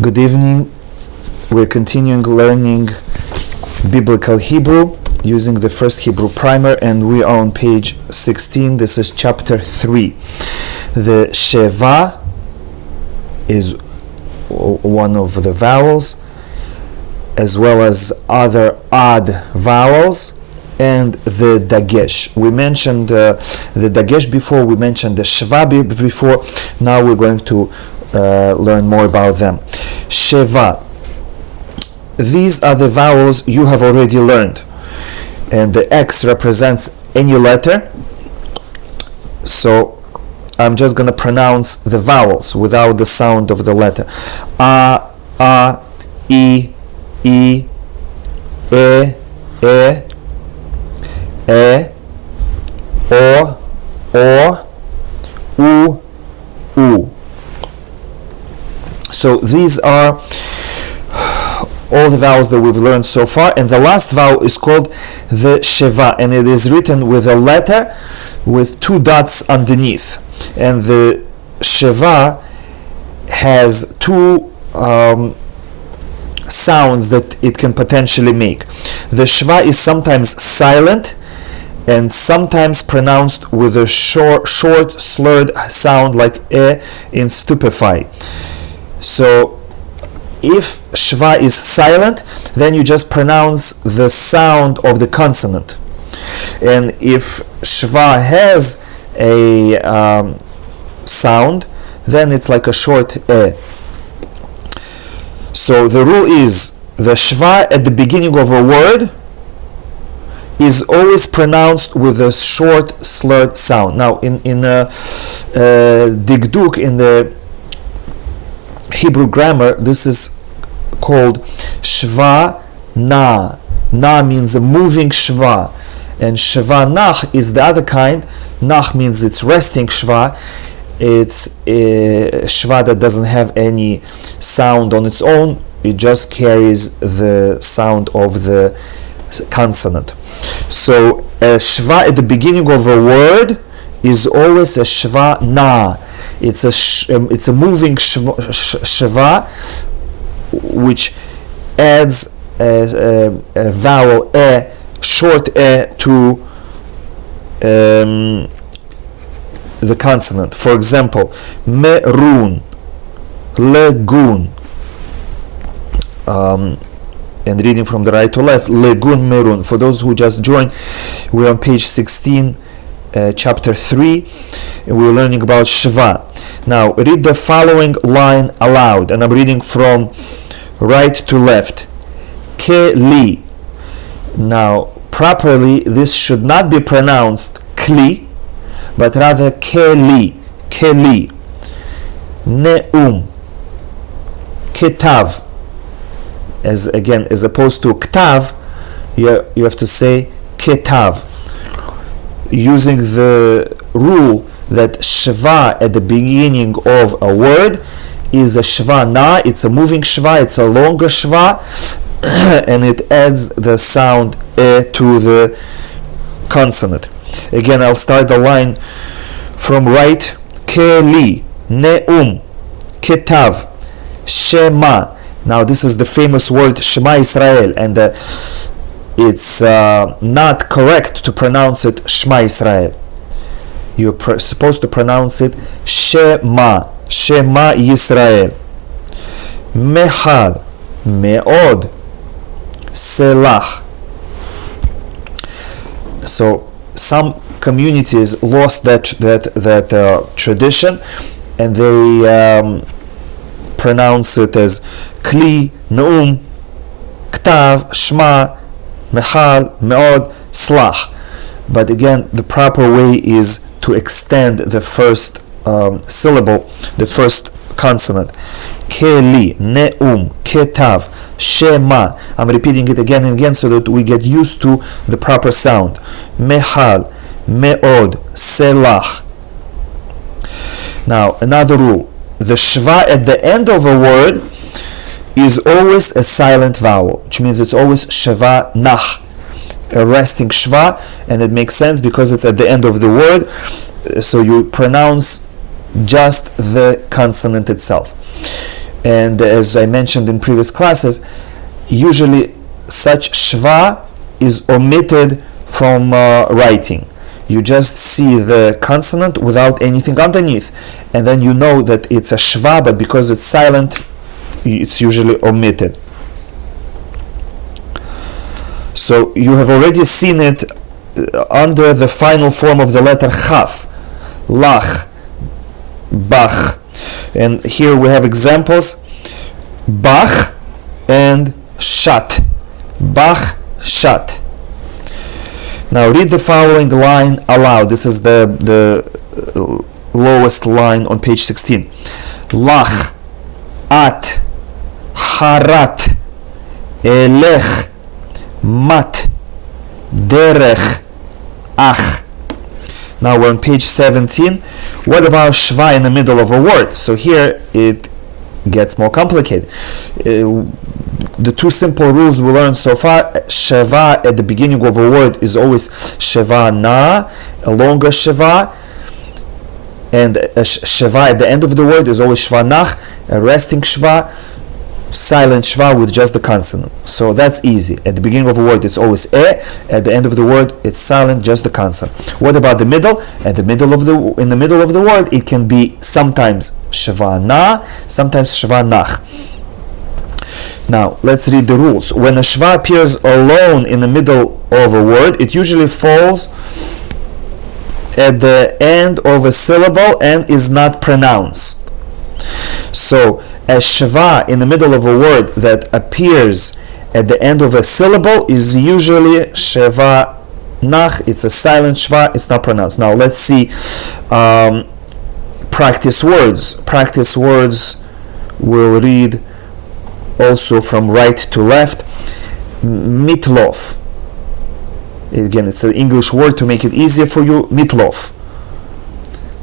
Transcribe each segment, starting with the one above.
Good evening. We're continuing learning Biblical Hebrew using the first Hebrew primer, and we are on page 16. This is chapter 3. The Sheva is one of the vowels, as well as other odd vowels, and the Dagesh. We mentioned the Dagesh before, we mentioned the Sheva before. Now we're going to learn more about them. Sheva. These are the vowels you have already learned, and the X represents any letter. So I'm just going to pronounce the vowels without the sound of the letter. A, I, E, E, O, U. So these are all the vowels that we've learned so far, and the last vowel is called the Sheva, and it is written with a letter with two dots underneath. And the Sheva has two sounds that it can potentially make. The Sheva is sometimes silent and sometimes pronounced with a short slurred sound like in stupefy. So if Sheva is silent, then you just pronounce the sound of the consonant. And if Sheva has a sound, then it's like a short e. So the rule is the Sheva at the beginning of a word is always pronounced with a short slurred sound. Now in Digduk, in the Hebrew grammar, this is called Shva Na. Na means a moving Shva, and Shva Nach is the other kind. Nach means it's resting Shva. It's a Shva that doesn't have any sound on its own. It just carries the sound of the consonant. So a Shva at the beginning of a word is always a Shva Na. It's a moving Sheva, which adds a vowel short to the consonant. For example, merun, legun, and reading from the right to left, legun merun. For those who just joined, we're on page 16, chapter 3, and we're learning about Sheva. Now read the following line aloud, and I'm reading from right to left. Keli. Now properly this should not be pronounced kli, but rather keli. Keli. Neum. Ketav. As opposed to ktav, you have to say ketav, using the rule that Sheva at the beginning of a word is a Shva Na. It's a moving Shva, it's a longer Shva, and it adds the sound to the consonant. Again, I'll start the line from right. Keli, Neum, Ketav, Shema. Now this is the famous word Shema Israel, and it's not correct to pronounce it Shema Israel. You're supposed to pronounce it Shema, Shema Yisrael. Mehal, Me'od, Selach. So some communities lost that tradition, and they pronounce it as Kli, Neum, Ktav, Shema, Mehal, Me'od, Slach. But again, the proper way is to extend the first syllable, the first consonant. Keli, Neum, Ketav, Shema. I'm repeating it again and again so that we get used to the proper sound. Mehal, Me'od, Selach. Now, another rule. The Shva at the end of a word is always a silent vowel, which means it's always Sheva Nach, a resting Shva, and it makes sense because it's at the end of the word, so you pronounce just the consonant itself. And as I mentioned in previous classes, usually such shva is omitted from writing. You just see the consonant without anything underneath, and then you know that it's a shva, but because it's silent, it's usually omitted. So you have already seen it under the final form of the letter chaf, lach, bach. And here we have examples: bach and shat. Bach, shat. Now read the following line aloud. This is the lowest line on page 16. Lach, at, harat, elech, mat, derech, ach. Now we're on page 17. What about shva in the middle of a word? So here it gets more complicated. The two simple rules we learned so far: sheva at the beginning of a word is always sheva na, a longer sheva, and a sheva at the end of the word is always shva nach, a resting shva, silent shva with just the consonant. So that's easy. At the beginning of a word it's always at the end of the word it's silent, just the consonant. What about the middle? In the middle of the word it can be sometimes shva na, sometimes shva nach. Now let's read the rules. When a shva appears alone in the middle of a word, it usually falls at the end of a syllable and is not pronounced. So a shva in the middle of a word that appears at the end of a syllable is usually shva nach. It's a silent shva, it's not pronounced. Now let's see practice words. Practice words will read also from right to left. Mitlof. Again, it's an English word to make it easier for you. Mitlof.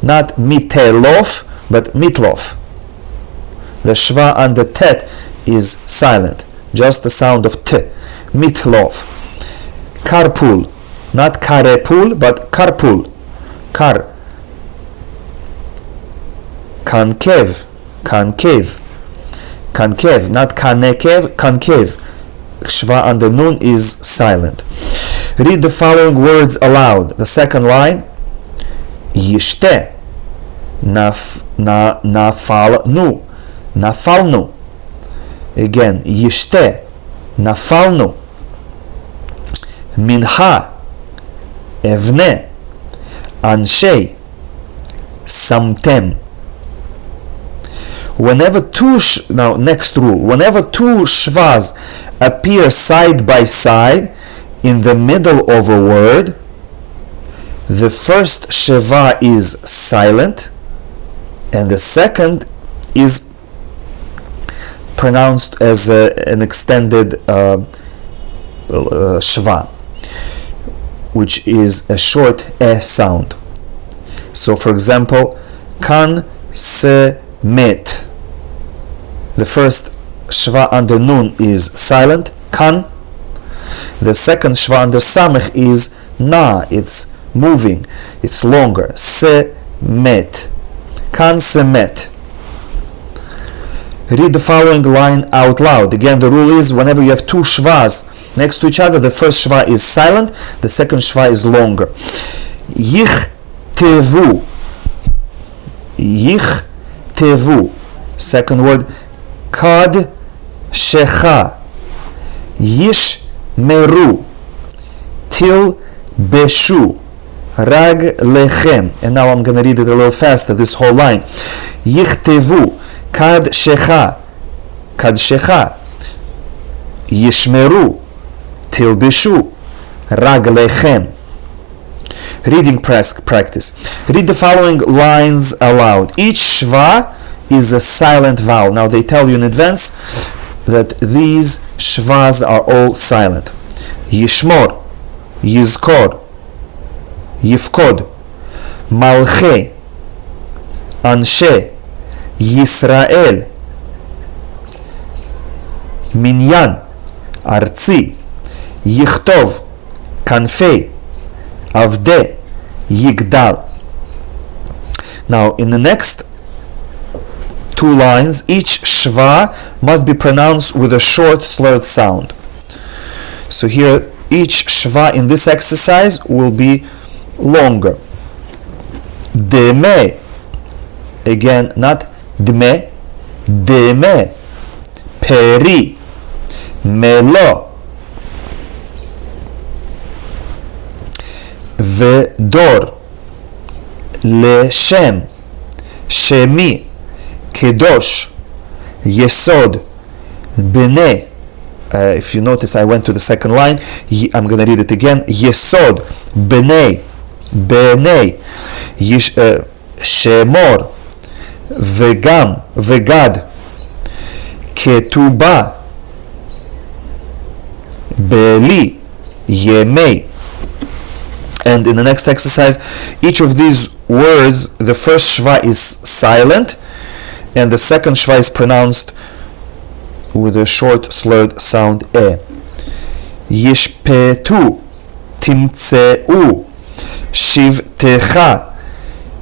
Not mitelof, but mitlof. The shva under tet is silent, just the sound of t. Mitlof. Carpool. Not carepul, but carpool. Car. Concave. Concave. Concave, not kanekev, concave. Shva under nun is silent. Read the following words aloud. The second line: Yishte, nafalnu, nafalnu. Again, Yishte, nafalnu. Minha, evne, anshei, samtem. Whenever now next rule, whenever two shvas appear side by side in the middle of a word, the first shva is silent and the second is pronounced as an extended shva, which is a short sound. So for example, kan se met. The first shva under nun is silent, kan. The second shva under samech is na, it's moving, it's longer, se met. Kan se met. Read the following line out loud. Again, the rule is whenever you have two shvas next to each other, the first shva is silent, the second shva is longer. Yich tevu. Yich tevu. Second word, kad shecha. Yish meru. Til beshu. Rag lechem. And now I'm going to read it a little faster, this whole line. Yich tevu. Kad shecha. Kad shecha. Yishmeru. Til beshu. Rag lechem. Reading practice. Read the following lines aloud. Each shva is a silent vowel. Now they tell you in advance that these shvas are all silent. Yishmor, Yizkor, Yifkod, Malche, Anshe, Yisrael, Minyan, Artzi, Yichtov, Kanfei, Avde, Yigdal. Now in the next 2 lines, each shva must be pronounced with a short slurred sound. So here each shva in this exercise will be longer. Deme, again not dme, deme. Peri, melo, vedor, leshem, shemi, kedosh, yesod, bene. If you notice, I went to the second line. I'm going to read it again. Yesod, bene, bene, shemor, vegam, vegad, ketuba, beli, yemei. And in the next exercise, each of these words, the first shva is silent, and the second shva is pronounced with a short slurred sound e. Yishpetu, timtseu, shivtecha,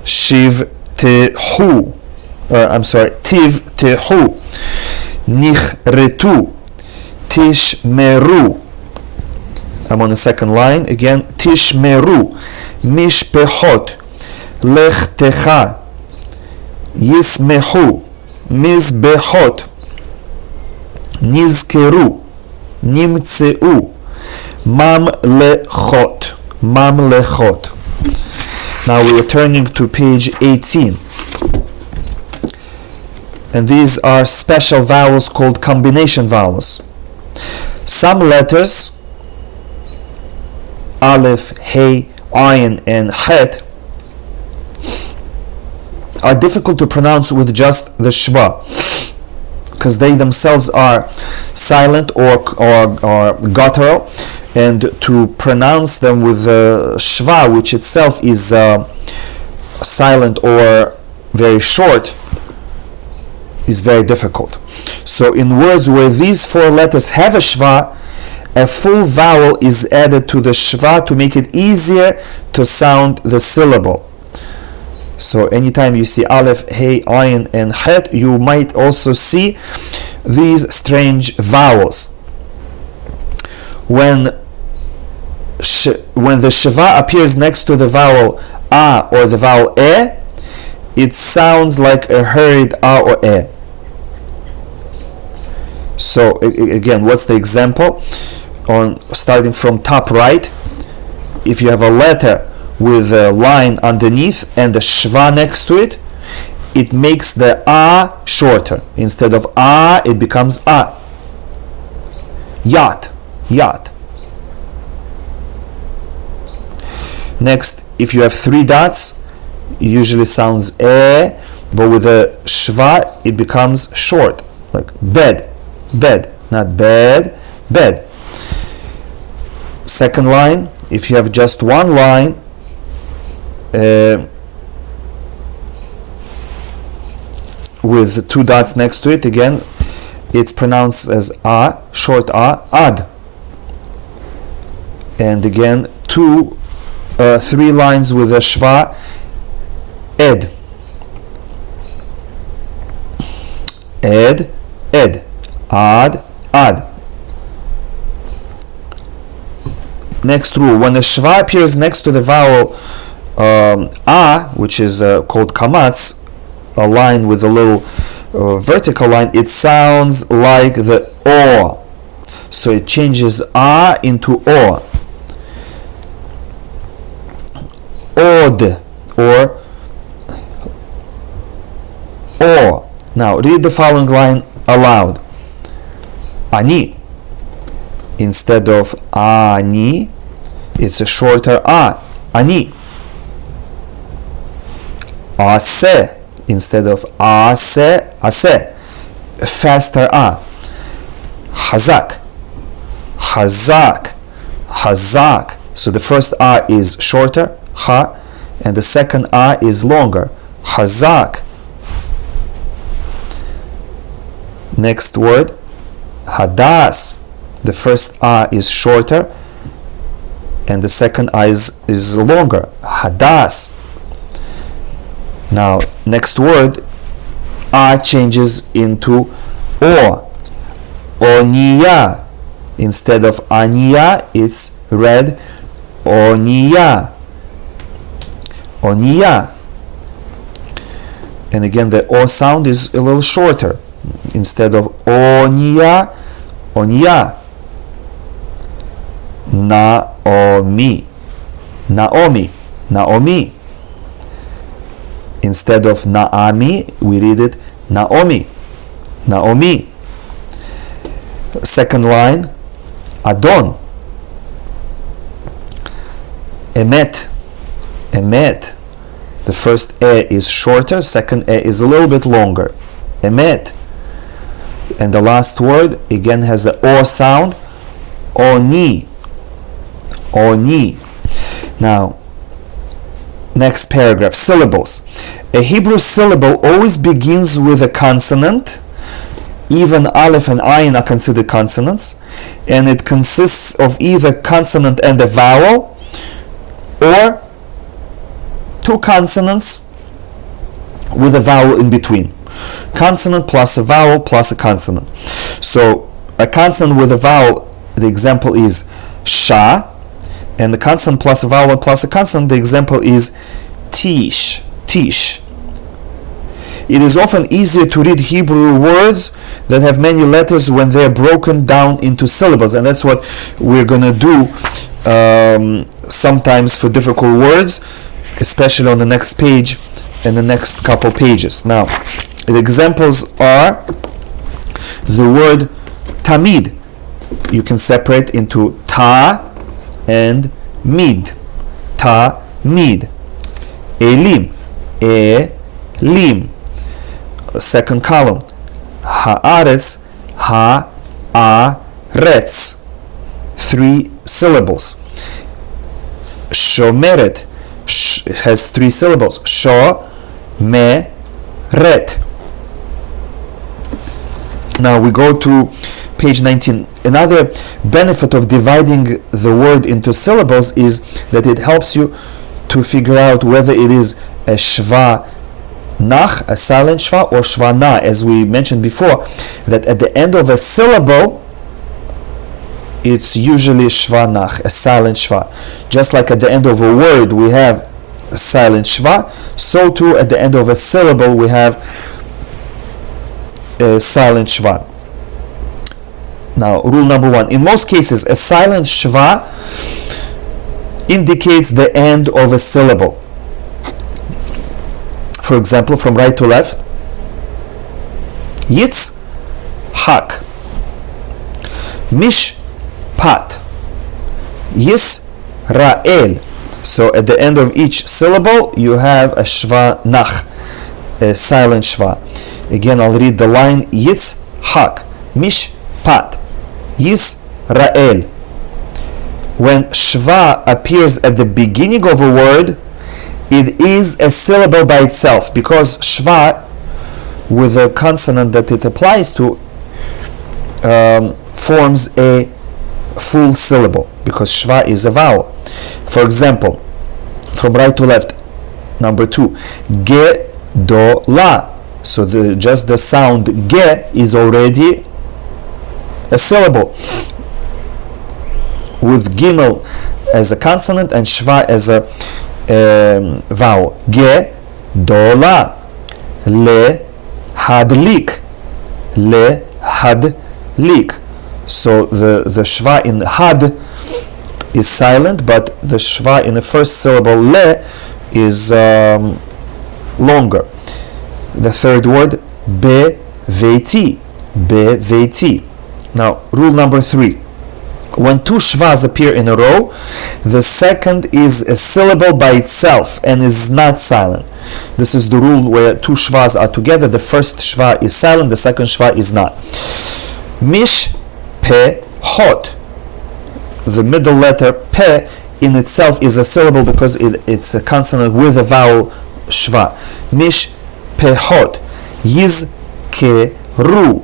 shivtehu. Tivtehu, nichretu, tishmeru. I'm on the second line again. Tishmeru, mishpehot, lechtecha, yismehu, mizbehot, nizkeru, nimtseu, mamlechot, mamlechot. Now we are turning to page 18. And these are special vowels called combination vowels. Some letters, Aleph, Hey, Ayin, and Het, are difficult to pronounce with just the shva, because they themselves are silent or guttural, and to pronounce them with the shva, which itself is silent or very short, is very difficult. So in words where these 4 letters have a shva, a full vowel is added to the shva to make it easier to sound the syllable. So anytime you see Aleph, Hey, Ayin, and Het, you might also see these strange vowels. When the shva appears next to the vowel A or the vowel E, it sounds like a hurried A or E. So again, what's the example? Starting from top right, if you have a letter with a line underneath and a shva next to it, it makes the A shorter. Instead of A, it becomes A. Yat, yat. Next, if you have 3 dots, it usually sounds E, but with a shva, it becomes short, like bed, bed, not bed, bed. Second line, if you have just 1 line, with 2 dots next to it, again, it's pronounced as A, short A, ad. And again, 3 lines with a shva, ed, ed, ed, ad, ad. Next rule, when a shva appears next to the vowel A, which is called kamatz, a line with a little vertical line, it sounds like the O. So it changes A into O. Od, or O. Now read the following line aloud. Ani. Instead of ani, it's a shorter A. Ani. Ase. Instead of ase, ase. Faster A. Hazak. Hazak. Hazak. So the first A is shorter, ha, and the second A is longer, hazak. Next word, hadas. The first A is shorter and the second A is longer, hadas. Now, next word, A changes into O. Oniya. Instead of aniya, it's read oniya. Oniya. And again, the O sound is a little shorter. Instead of oniya, oniya. Naomi. Naomi. Naomi. Instead of Naami, we read it Naomi. Naomi. Second line, Adon. Emet. Emet. The first E is shorter, second E is a little bit longer. Emet. And the last word again has the O sound. Oni. Oni. Now, next paragraph, syllables. A Hebrew syllable always begins with a consonant. Even Aleph and Ayin are considered consonants, and it consists of either consonant and a vowel, or two consonants with a vowel in between. Consonant plus a vowel plus a consonant. So a consonant with a vowel, the example is Sha, and the consonant plus a vowel plus a consonant, the example is Tish. Tish. It is often easier to read Hebrew words that have many letters when they are broken down into syllables, and that's what we're going to do sometimes for difficult words, especially on the next page and the next couple pages. Now, the examples are the word tamid. You can separate into ta and mid. Ta, mid. Elim. Elim. Second column. Haaretz. Ha-a-retz. 3 syllables. Shomeret has 3 syllables. Sho-me-ret. Now we go to page 19. Another benefit of dividing the word into syllables is that it helps you to figure out whether it is a shva nach, a silent shva, or shva na. As we mentioned before, that at the end of a syllable, it's usually shva nach, a silent shva. Just like at the end of a word we have a silent shva, so too at the end of a syllable we have a silent shva. Now, rule number 1. In most cases, a silent shva indicates the end of a syllable. For example, from right to left, Yitz, hak. Mish, pat. Yis, ra'el. So at the end of each syllable, you have a shva nach, a silent shva. Again, I'll read the line, Yitz, hak. Mish, pat. Yis, ra'el. When shva appears at the beginning of a word, it is a syllable by itself, because shva, with the consonant that it applies to, forms a full syllable, because shva is a vowel. For example, from right to left, number 2, ge, do, la. So just the sound ge is already a syllable, with gimel as a consonant and shva as a vowel. Ge, do, la. Le, hadlik. Le, hadlik. So the shva in had is silent, but the shva in the first syllable le is longer. The third word, be, veiti. Be, veiti. Now, rule number 3. When 2 shvas appear in a row, the second is a syllable by itself and is not silent. This is the rule where 2 shvas are together. The first shva is silent, the second shva is not. Mish, pe, hot. The middle letter pe in itself is a syllable because it's a consonant with a vowel shva. Mish, pe, hot. Yiz, ke, ru.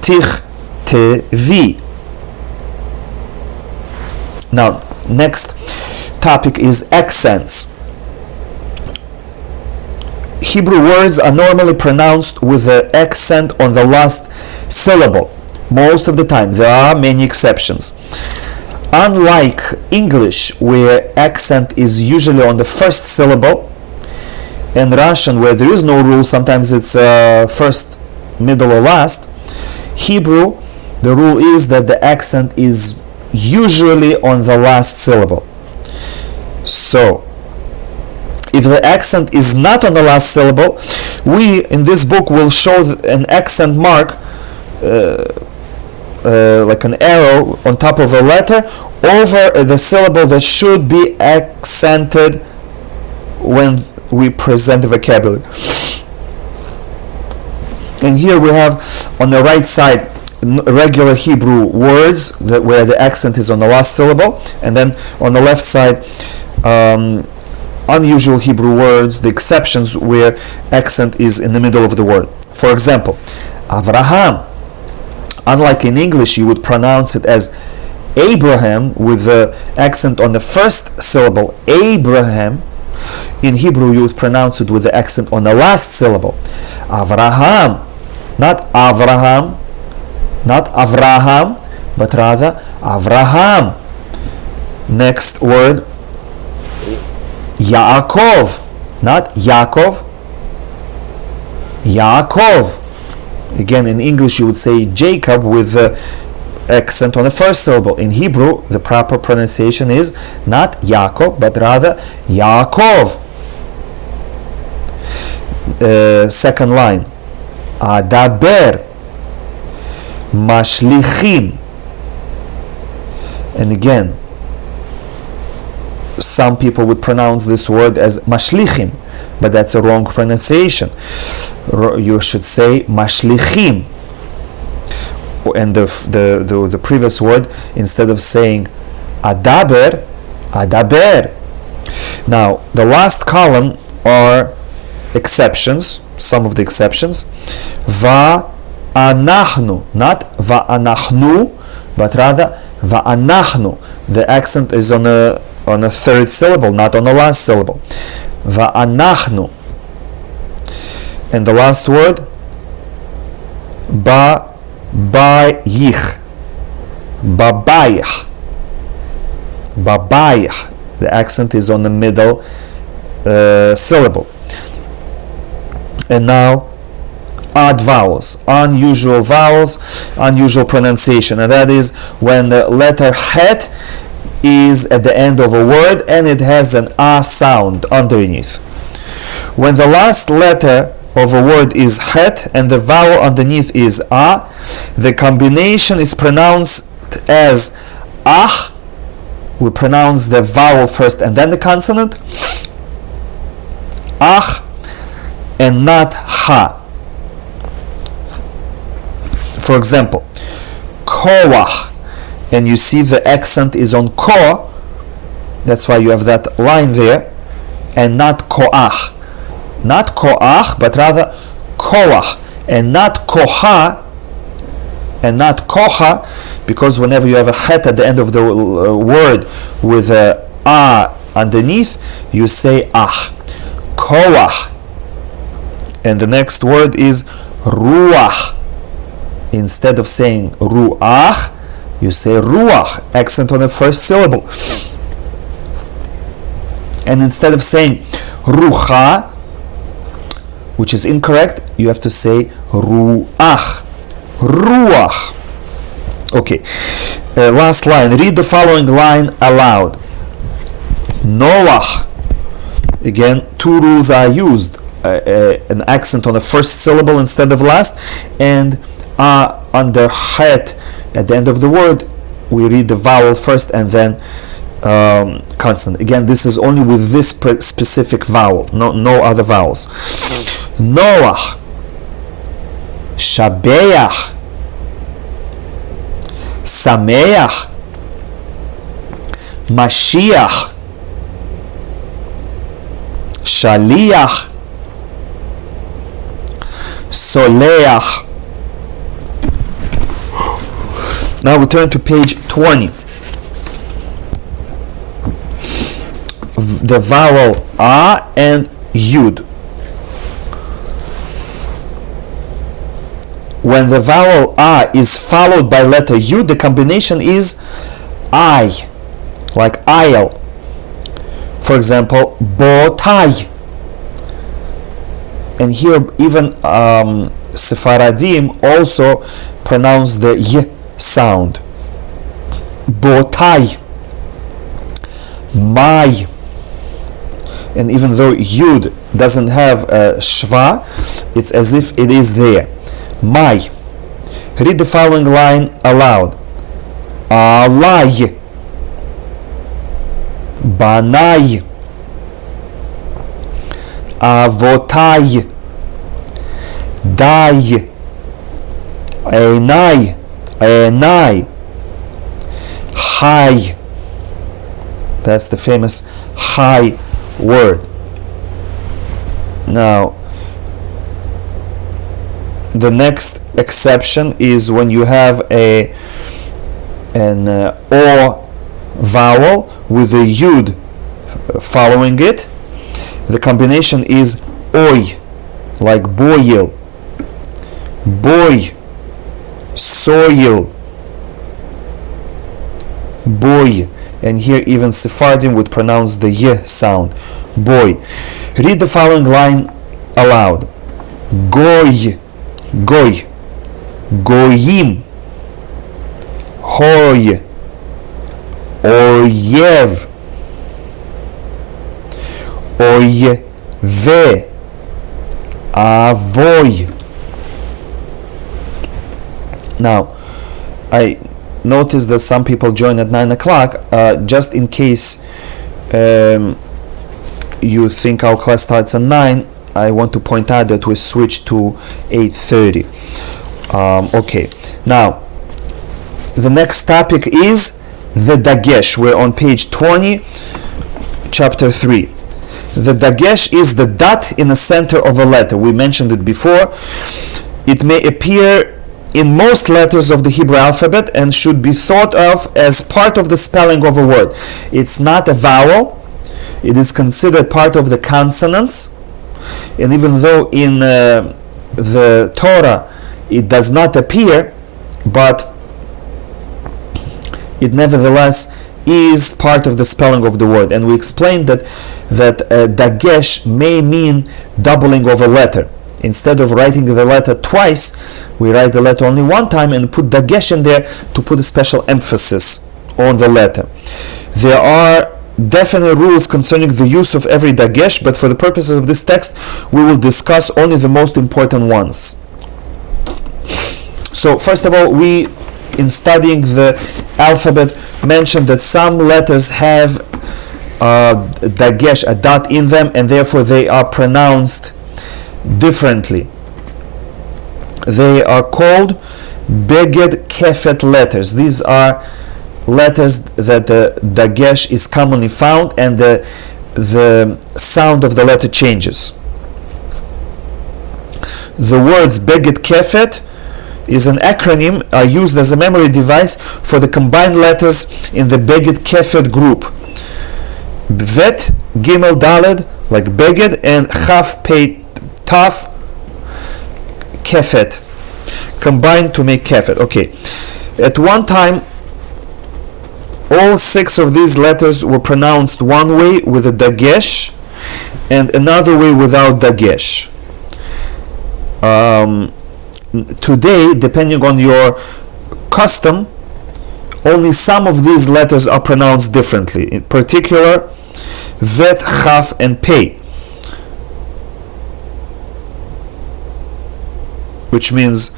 Tich, te, vi. Now, next topic is accents. Hebrew words are normally pronounced with the accent on the last syllable most of the time. There are many exceptions. Unlike English, where accent is usually on the first syllable, and Russian, where there is no rule, sometimes it's first, middle, or last, Hebrew, the rule is that the accent is usually on the last syllable. So, if the accent is not on the last syllable, we in this book will show an accent mark, like an arrow on top of a letter, over the syllable that should be accented when we present the vocabulary. And here we have on the right side regular Hebrew words where the accent is on the last syllable, and then on the left side unusual Hebrew words, the exceptions where accent is in the middle of the word. For example, Avraham. Unlike in English, you would pronounce it as Abraham with the accent on the first syllable, Abraham. In Hebrew, you would pronounce it with the accent on the last syllable, Avraham. Not Avraham, not Avraham, but rather Avraham. Next word, Yaakov, not Yaakov, Yaakov. Again, in English you would say Jacob with the accent on the first syllable. In Hebrew, the proper pronunciation is not Yaakov, but rather Yaakov. Second line, Adaber, Mashlichim. And again, some people would pronounce this word as Mashlichim, but that's a wrong pronunciation. You should say Mashlichim. And the previous word, instead of saying Adaber, Adaber. Now, the last column are exceptions, some of the exceptions. Va'anachnu, not va'anachnu, but rather va'anachnu. The accent is on a third syllable, not on the last syllable. Va'anachnu. And the last word, babayich. Babayich. Babayich. The accent is on the middle syllable. And now, odd vowels, unusual pronunciation, and that is when the letter het is at the end of a word and it has an a sound underneath. When the last letter of a word is het and the vowel underneath is a, the combination is pronounced as ach. We pronounce the vowel first and then the consonant, ach, and not ha. For example, koach, and you see the accent is on ko, that's why you have that line there, and not koach. Not koach, but rather koach, and not koha, and not koha, because whenever you have a het at the end of the word with a underneath, you say ach. Koach. And the next word is ruach. Instead of saying ruach, you say ruach, accent on the first syllable. And instead of saying rucha, which is incorrect, you have to say ruach. Ruach. Okay. Last line. Read the following line aloud. Noach. Again, two rules are used. An accent on the first syllable instead of last, and under het at the end of the word, we read the vowel first and then consonant. Again, this is only with this specific vowel, no other vowels. Noach, Shabeach, Sameach, Mashiach, Shaliach, Soleach. Now we turn to page 20. The vowel a and yud. when the vowel A is followed by letter U, the combination is I, like aisle. For example, bow tie. And here even Sephardim also pronounce the Y sound. Bow tie. My. And even though Yud doesn't have a Shva, it's as if it is there. My. Read the following line aloud. Alay. Banai. Avotai. Dai. Einai. Einai. High. That's the famous high word. Now, the next exception is when you have an O vowel with a Yud following it. The combination is Oi, like boil, boy, soil, boy. And here even Sephardim would pronounce the Y sound, boy. Read the following line aloud. Goy, goy, goyim, hoy, oyev, oyeve, avoy. Now, I notice that some people join at 9 o'clock. Just in case you think our class starts at 9, I want to point out that we switched to 8:30. Okay, now the next topic is the dagesh. We're on page 20, chapter 3. The dagesh is the dot in the center of a letter. We mentioned it before. It may appear in most letters of the Hebrew alphabet and should be thought of as part of the spelling of a word. It's not a vowel. It is considered part of the consonants. And even though in the Torah it does not appear, but it nevertheless is part of the spelling of the word. And we explained that dagesh may mean doubling of a letter. Instead of writing the letter twice, we write the letter only one time and put dagesh in there to put a special emphasis on the letter. There are definite rules concerning the use of every dagesh, but for the purposes of this text, we will discuss only the most important ones. So, first of all, we, in studying the alphabet, mentioned that some letters have dagesh, a dot in them, and therefore they are pronounced differently. They are called beged kefet letters. These are letters that the dagesh is commonly found and the sound of the letter changes. The words beged kefet is an acronym used as a memory device for the combined letters in the beged kefet group. Vet, gimel, daled, like beged, and chaf, pei, taf, kefet, combined to make kefet. Okay, at one time all 6 of these letters were pronounced one way with a dagesh and another way without dagesh. Today, depending on your custom, only some of these letters are pronounced differently. In particular, vet, chaf, and pei, which means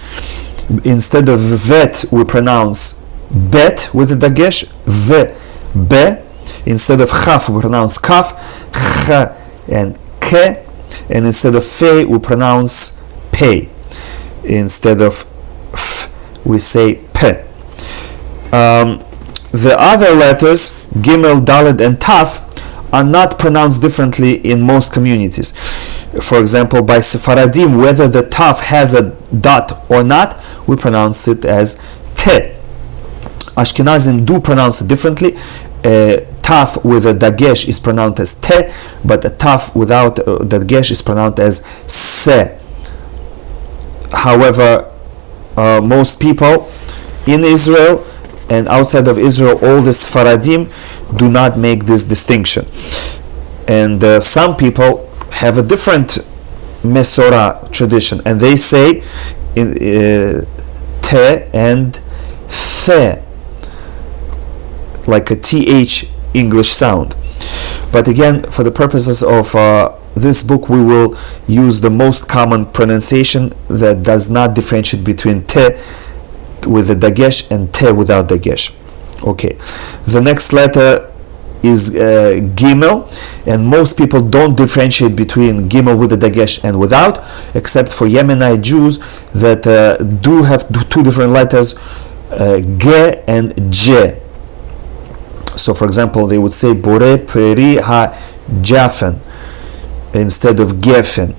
instead of vet we pronounce bet with the dagesh, ve, be. Instead of chaf we pronounce kaf, ch, and ke. And instead of fe we pronounce pei. Instead of f we say pe. The other letters, gimel, daled, and taf, are not pronounced differently in most communities. For example, by Sephardim, whether the taf has a dot or not, we pronounce it as te. Ashkenazim do pronounce it differently. Taf with a dagesh is pronounced as te, but a taf without dagesh is pronounced as se. However, most people in Israel and outside of Israel, all the Sfaradim do not make this distinction. And some people have a different Mesorah tradition, and they say te and the, like a th English sound. But again, for the purposes of this book, we will use the most common pronunciation that does not differentiate between te with the dagesh and te without dagesh. Okay, the next letter is Gimel, and most people don't differentiate between Gimel with the dagesh and without, except for Yemenite Jews that do have two different letters, Ge and Je. So for example, they would say Bore Peri Ha Jafen instead of Gefen.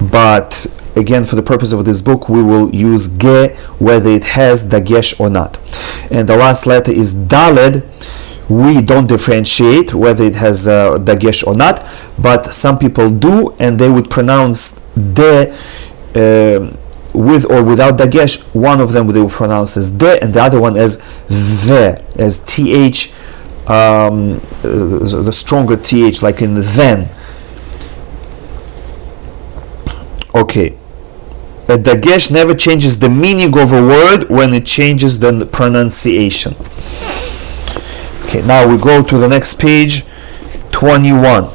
But again, for the purpose of this book, we will use Ge whether it has dagesh or not. And the last letter is Daled. We don't differentiate whether it has dagesh or not, but some people do, and they would pronounce de with or without dagesh. One of them they will pronounce as de, and the other one as the, as th, the stronger th, like in then. Okay. A dagesh never changes the meaning of a word when it changes the pronunciation. Okay, now we go to the next page, 21.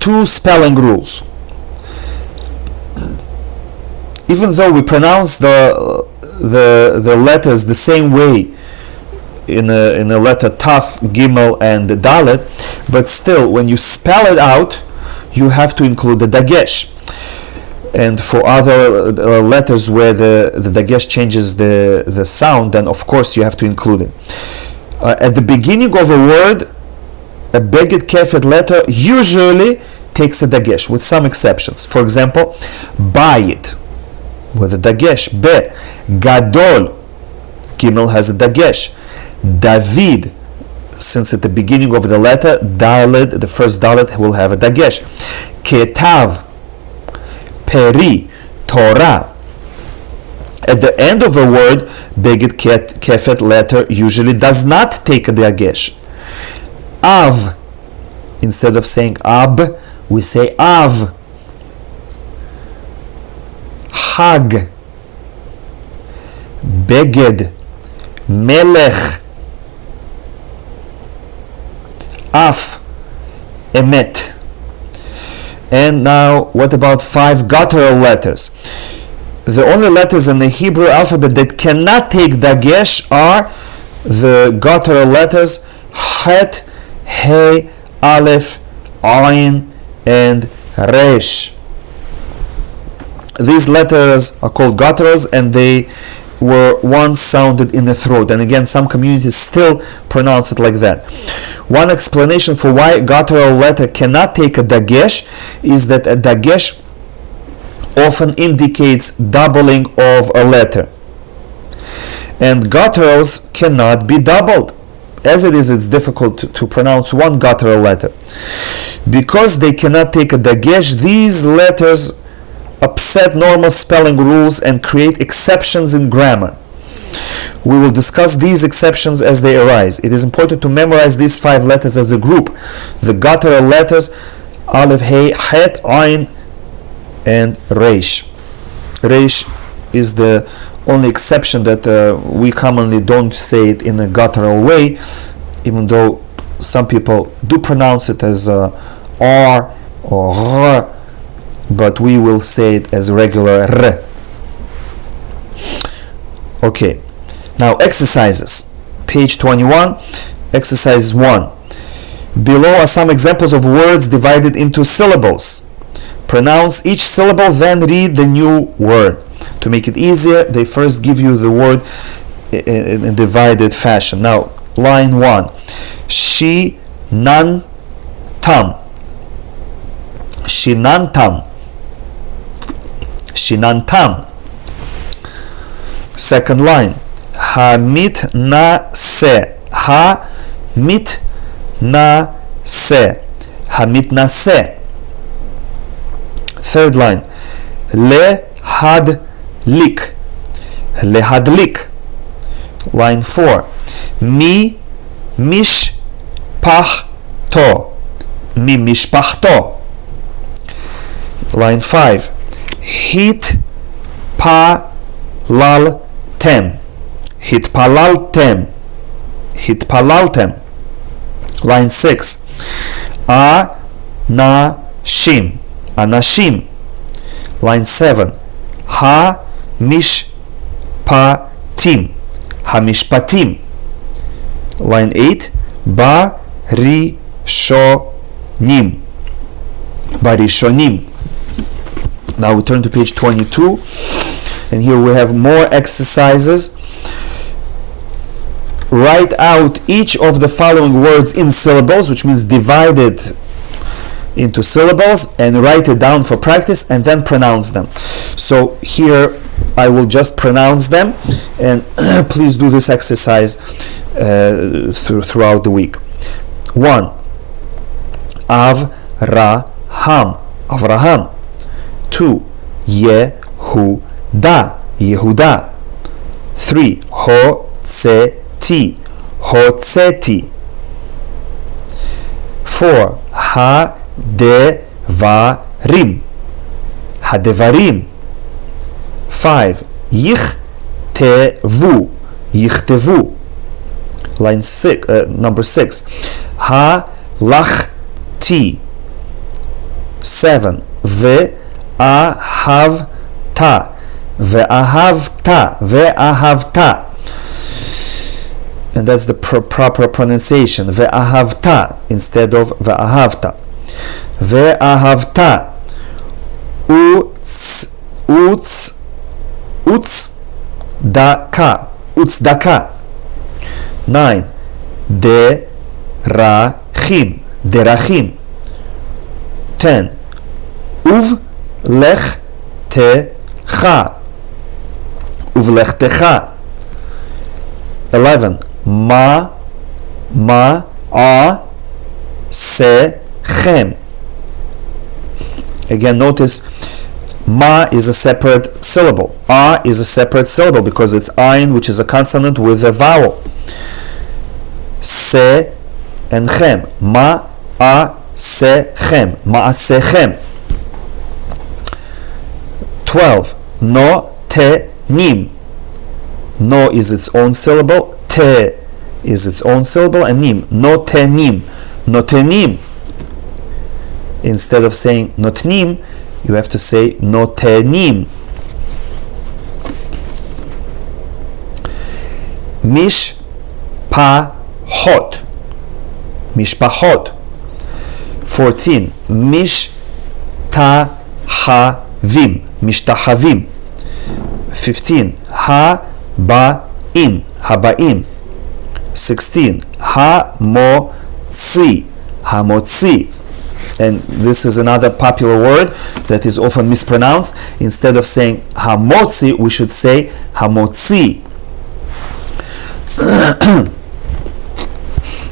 Two spelling rules. Even though we pronounce the letters the same way in a letter Taf, Gimel, and Dalet, but still, when you spell it out, you have to include the dagesh. And for other letters where the dagesh changes the sound, then of course you have to include it. At the beginning of a word, a beged kefet letter usually takes a dagesh, with some exceptions. For example, bayit with a dagesh, be. Gadol, Gimel has a dagesh. David, since at the beginning of the letter, Dalet, the first Dalet will have a dagesh. Ketav, Peri, Torah. At the end of a word, beged kefet letter usually does not take a dagesh. Av, instead of saying ab, we say av. Hag, beged, melech, af, emet. And now, what about 5 guttural letters? The only letters in the Hebrew alphabet that cannot take dagesh are the guttural letters Het, He, Aleph, Ayin, and Resh. These letters are called gutturals, and they were once sounded in the throat. And again, some communities still pronounce it like that. One explanation for why a guttural letter cannot take a dagesh is that a dagesh often indicates doubling of a letter. And gutturals cannot be doubled. As it is, it's difficult to pronounce one guttural letter. Because they cannot take a dagesh, these letters upset normal spelling rules and create exceptions in grammar. We will discuss these exceptions as they arise. It is important to memorize these 5 letters as a group. The guttural letters Aleph, He, Het, Ayin, and Resh. Resh is the only exception that we commonly don't say it in a guttural way, even though some people do pronounce it as R or R, but we will say it as regular R. Okay. Now exercises. Page 21, exercise 1. Below are some examples of words divided into syllables. Pronounce each syllable, then read the new word. To make it easier, they first give you the word in a divided fashion. Now, line 1. Shi, nan, tam. Shinantam. Shinantam. Second line. Hamit na se. Hamit na se. Hamit na se. Third line, lehadlik, lehadlik. Line 4, mi mishpachto, mi mishpachto. Line 5, hitpalaltem, hitpalaltem, hitpalaltem. Line 6, anashim, anashim. Line 7, hamishpatim, hamishpatim. Line 8, barishonim, barishonim. Now we turn to page 22, and here we have more exercises. Write out each of the following words in syllables, which means divide it into syllables, and write it down for practice, and then pronounce them. So here I will just pronounce them, and please do this exercise throughout the week. 1, Avraham, Avraham. 2, Yehuda, Yehuda. 3, Hotzeti, Hotzeti. 4, Hadevarim, Hadevarim. 5, Yichtevu, Yichtevu. Line 6, number 6, Halachti. 7, Ve'ahavta, Ve'ahavta, Ve'ahavta. And that's the proper pronunciation, Ve'ahavta, instead of Ve'ahavta. Ve'ahavta. Daka, Utzdaka. 9, Derachim, Derachim. 10, Uvlechtecha, Uvlechtecha. 11, Sechem. Again, notice ma is a separate syllable. A is a separate syllable because it's ayin, which is a consonant with a vowel. Se and chem. Ma'asechem, Ma'asechem. 12, Notenim. No is its own syllable, te is its own syllable, and nim. Notenim, Notenim. Instead of saying notnim, you have to say notenim. Mishpachot, Mishpachot. 14, Mishtachavim, Mishtachavim. 15, Habaim, Habaim. 16, Hamotzi, Hamotzi. And this is another popular word that is often mispronounced. Instead of saying Hamotzi, we should say Hamotzi.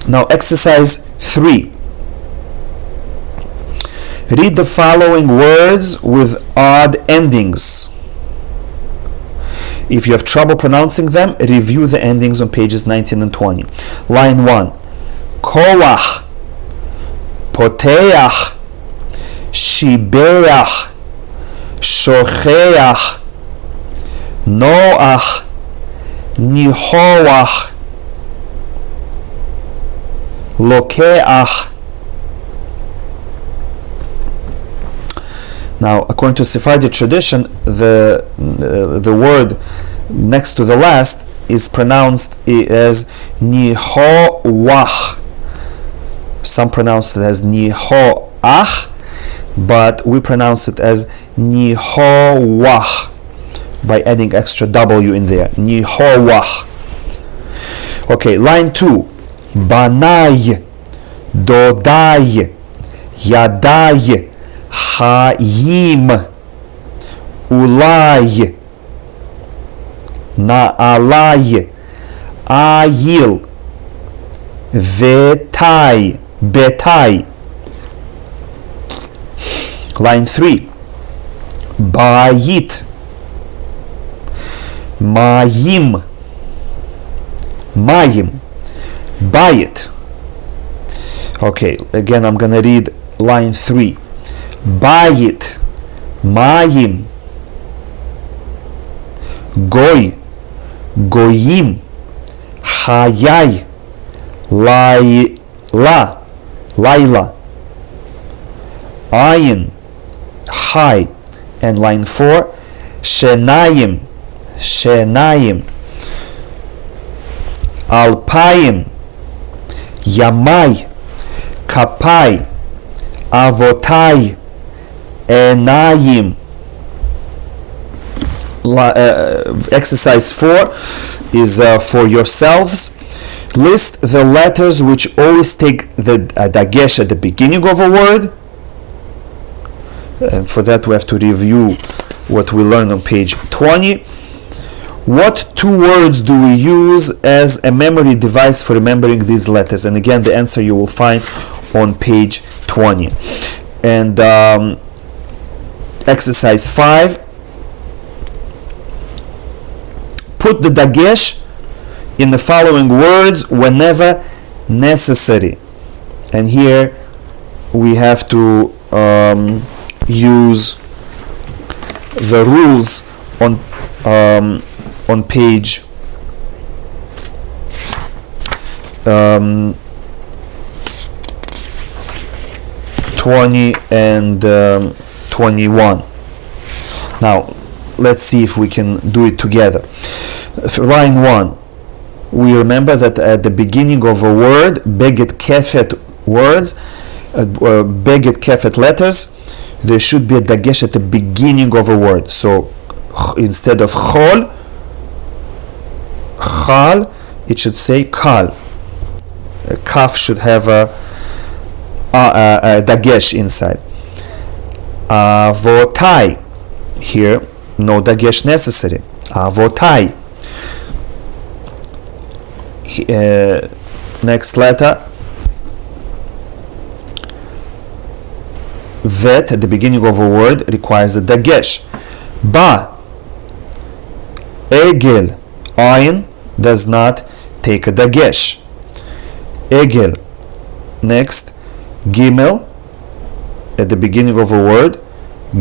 Now exercise 3. Read the following words with odd endings. If you have trouble pronouncing them, review the endings on pages 19 and 20. Line 1. Koach, Poteach, Shibeach, Shocheach, Noach, Nihoach, Lokeach. Now, according to Sephardic tradition, the word next to the last is pronounced as Nihoach. Some pronounce it as Nihoach, but we pronounce it as Nihoach by adding extra W in there. Nihoach. Okay, line 2. Banai, Dodai, Yadai, Hayim, Ulai, Na'alai, Ayil, Vetai, Betai. Line 3. Bayit. Mayim. Mayim. Bayit. Okay, again I'm gonna read line 3. Bayit. Mayim. Goy. Goyim. Hayai. Laila. Laila. Ayin. Hai. And line 4. Shenayim. Shenayim. Alpayim. Yamai. Kapai. Avotai. Enayim. Exercise 4 is for yourselves. List the letters which always take the dagesh at the beginning of a word. And for that we have to review what we learned on page 20. What two words do we use as a memory device for remembering these letters? And again, the answer you will find on page 20. And exercise 5. Put the dagesh in the following words whenever necessary. And here we have to use the rules on page 20 and 21. Now let's see if we can do it together. Line 1. We remember that at the beginning of a word, beged kefet words, beged kefet letters, there should be a dagesh at the beginning of a word. So instead of chol, chal, it should say kal. A kaf should have a dagesh inside. Avotai. Here, no dagesh necessary. Avotai. Next letter, vet at the beginning of a word requires a dagesh. Ba, egel, ayin, does not take a dagesh. Egel. Next, gimel at the beginning of a word,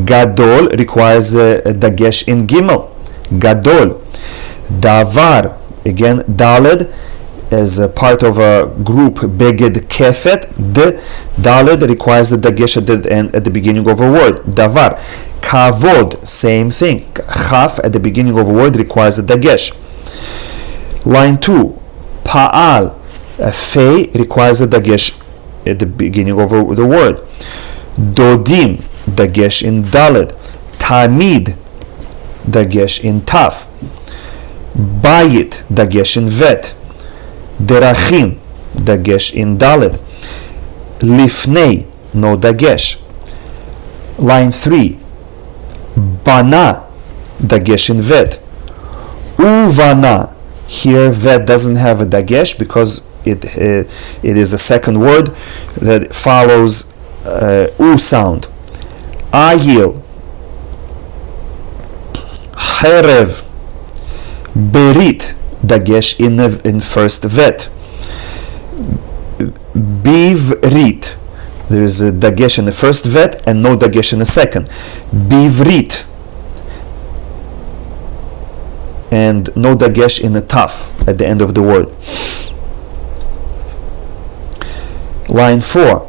gadol requires a dagesh in gimel. Gadol. Davar, again, daled, as a part of a group beged kefet, the daled requires the dagesh at the end, at the beginning of a word. Davar. Kavod, same thing. Chaf at the beginning of a word requires a dagesh. Line 2. Pa'al. Fei requires a dagesh at the beginning of the word. Dodim, dagesh in daled. Tamid, dagesh in taf. Bayit, dagesh in vet. Derachim, dagesh in daled. Lifnei, no dagesh. Line 3. Bana, dagesh in vet. Uvana, here vet doesn't have a dagesh because it is a second word that follows u sound. Ayil, Herev, Berit, dagesh in first vet. Bivrit, there is a dagesh in the first vet and no dagesh in the second. Bivrit, and no dagesh in the taf at the end of the word. Line 4.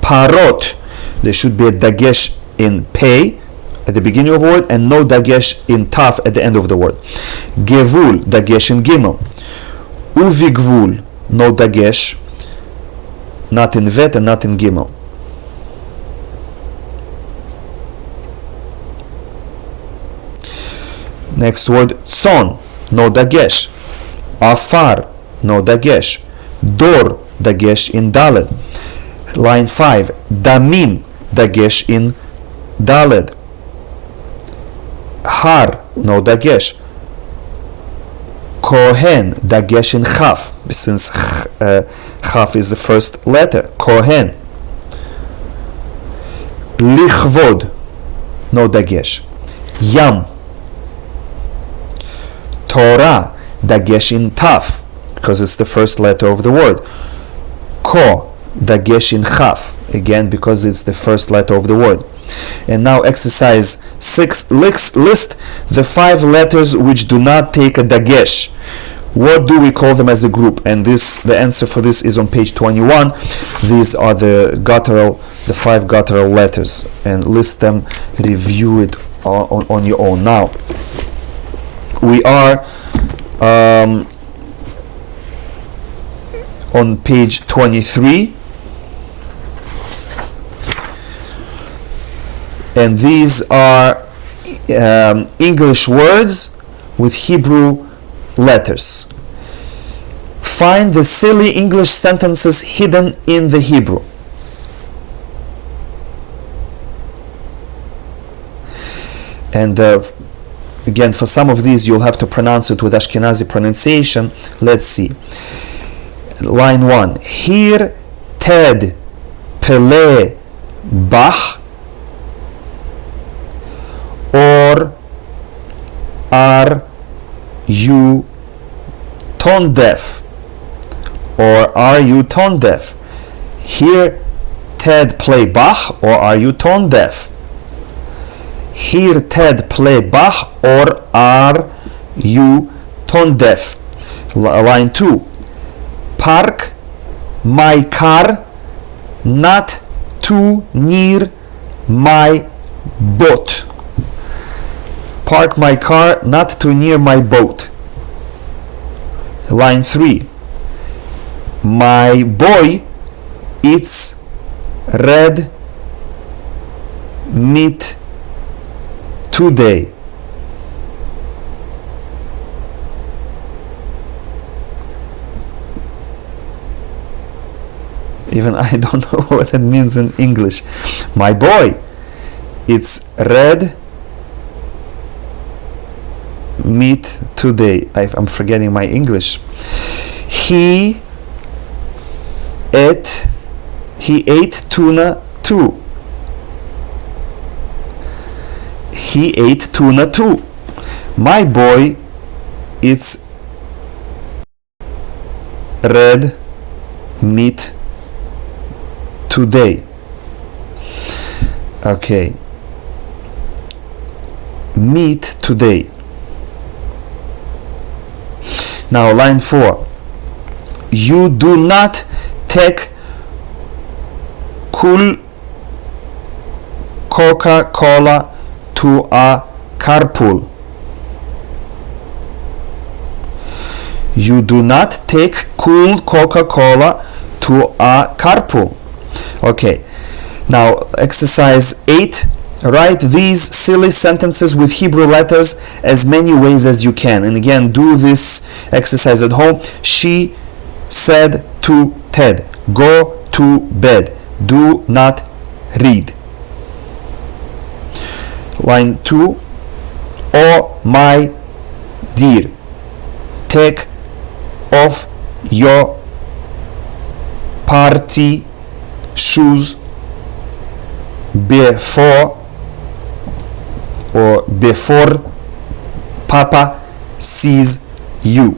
Parot, there should be a dagesh in pei at the beginning of the word and no dagesh in taf at the end of the word. Gevul, dagesh in gimel. Uvigvul, no dagesh, not in vet and not in gimel. Next word, tzon, no dagesh. Afar, no dagesh. Dor, dagesh in daled. Line 5. Damim, dagesh in daled. Har, no dagesh. Kohen, dagesh in chaf, since chaf is the first letter. Kohen. Lichvod, no dagesh. Yam. Torah, dagesh in taf, because it's the first letter of the word. Ko, dagesh in chaf, again because it's the first letter of the word. And now exercise 6, list the 5 letters which do not take a dagesh. What do we call them as a group? And the answer for this is on page 21. These are the 5 guttural letters, and list them, review it on your own. Now we are on page 23, and these are English words with Hebrew letters. Find the silly English sentences hidden in the Hebrew. And again, for some of these you'll have to pronounce it with Ashkenazi pronunciation. Let's see. Line 1. Hir ted pele bach, or are you tone deaf, or are you tone deaf? Hear Ted play Bach, or are you tone deaf? Hear Ted play Bach, or are you tone deaf? Line 2. Park my car not too near my boat. Park my car not too near my boat. Line 3. My boy eats red meat today. Even I don't know what it means in English. My boy eats red meat today. I'm forgetting my English. He ate tuna too. He ate tuna too. My boy eats red meat today. Okay. Meat today. Now line 4. You do not take cool Coca-Cola to a carpool. You do not take cool Coca-Cola to a carpool. Okay. Now exercise 8. Write these silly sentences with Hebrew letters as many ways as you can. And again, do this exercise at home. She said to Ted, go to bed. Do not read. Line 2. Oh my dear, take off your party shoes before Papa sees you.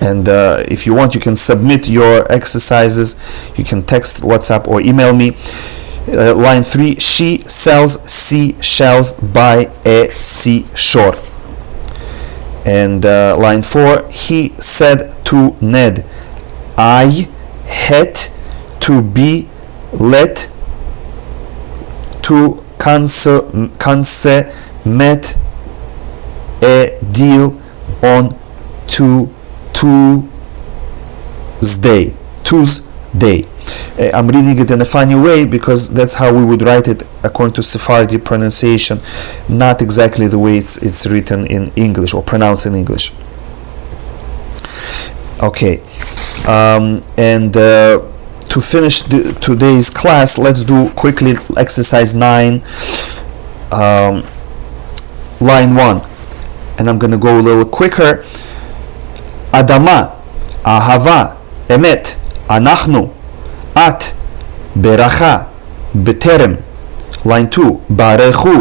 And if you want, you can submit your exercises. You can text, WhatsApp, or email me. Line 3. She sells seashells by a seashore. And line 4. He said to Ned, I had to be let to consummate a deal on Tuesday. I'm reading it in a funny way because that's how we would write it according to Sephardi pronunciation, not exactly the way it's written in English or pronounced in English. Okay, and to finish today's class, let's do quickly exercise 9, line 1, and I'm going to go a little quicker. Adama, ahava, emet, anachnu, at, beracha, beterem, Line 2, Barechu,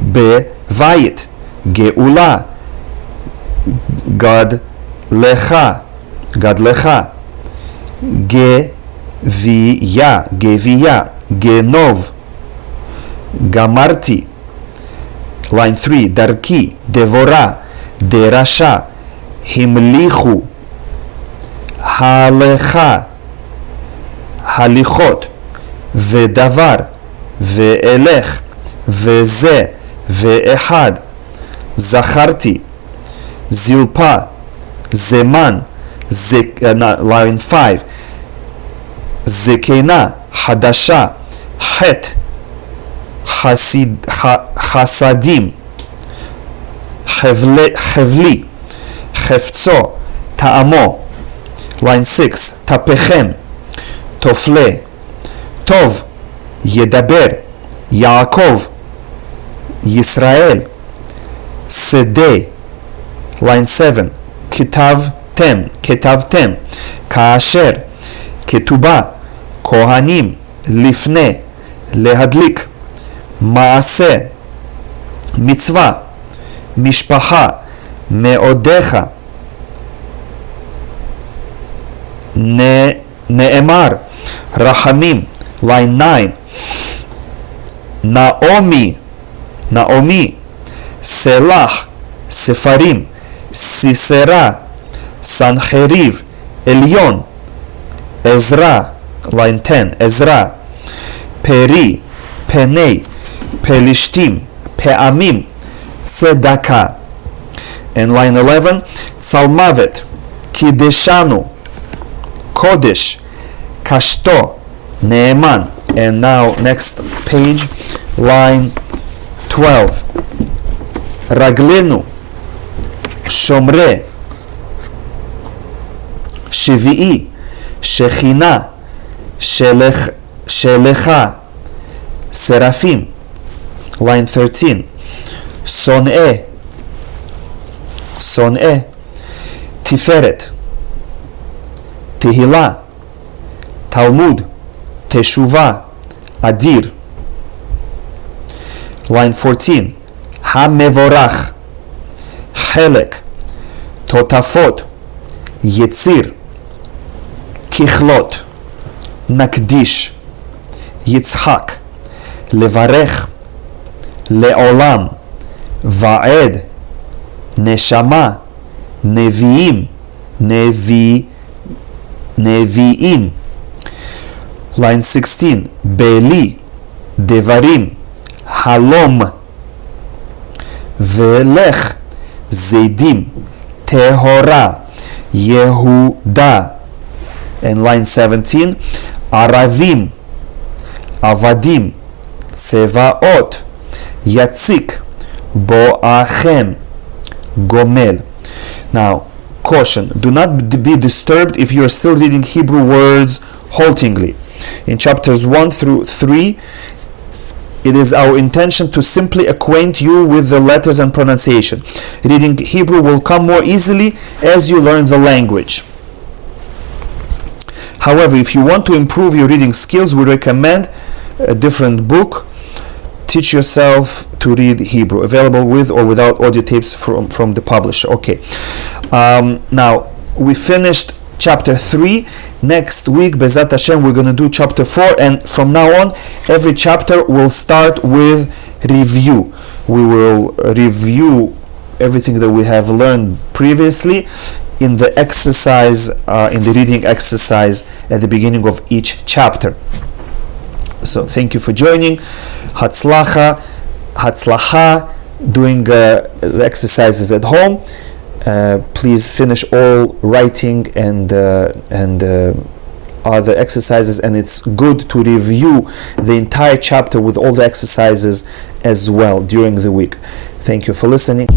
Bevayit, Geula, God Lecha, Geviya, Genov, Gamarti. Line 3, Darki, Devora, Derasha, Himlichu, Halecha, Halichot, Vedavar, Ve'elech, Veze, Ve'echad, Zacharti, Zilpa, Zeman, line 5, Zekena, Hadasha, Het, Hasadim, Hevli, Hefzo, Ta'amo. Line 6, Tapechem, Tofle, Tov, Yedaber, Yaakov, Yisrael, Sede. Line 7, Ketavtem, Kaasher, Ketubah, Kohanim, Lifne, Lehadlik, Maaseh, Mitzvah, Mishpacha, Meodecha, Ne'emar, Rachamim. Line 9, Naomi, Selah, Sefarim, Sisera, Sancheriv, Elyon, Ezra. Line 10, Ezra, Peri, Penei, Pelishtim, Pe'amim, Tzedakah. And line 11, Tzalmavet, Kideshanu, Kodesh, Kashto, Neeman. And now next page, line 12, Raglenu, Shomre, Shvi'i, Shechina, Shelecha, Seraphim. Line 13, Son'e, Tiferet, Tehillah, Talmud, Teshuvah, Adir. Line 14, HaMevorach, Chelek, Totafot, Yetzir, Kichlot, Nakdish, Yitzhak, Levarech, Leolam, Va'ed, Neshama, Nevi'im, Nevi'im. Line 16, Beli, Devarim, Halom, Velech, Zaidim, Tehora, Yehuda. And line 17, Aravim, Avadim, Tsevaot, Yatzik, Boachem, Gomel. Now, caution, do not be disturbed if you are still reading Hebrew words haltingly. In chapters 1 through 3, it is our intention to simply acquaint you with the letters and pronunciation. Reading Hebrew will come more easily as you learn the language. However, if you want to improve your reading skills, we recommend a different book, Teach Yourself to Read Hebrew, available with or without audio tapes from the publisher. Okay. Now, we finished chapter 3. Next week, Bezat Hashem, we're going to do chapter 4, and from now on, every chapter will start with review. We will review everything that we have learned previously in the exercise, in the reading exercise at the beginning of each chapter. So thank you for joining. Hatzlacha doing the exercises at home. Please finish all writing and other exercises, and it's good to review the entire chapter with all the exercises as well during the week. Thank you for listening.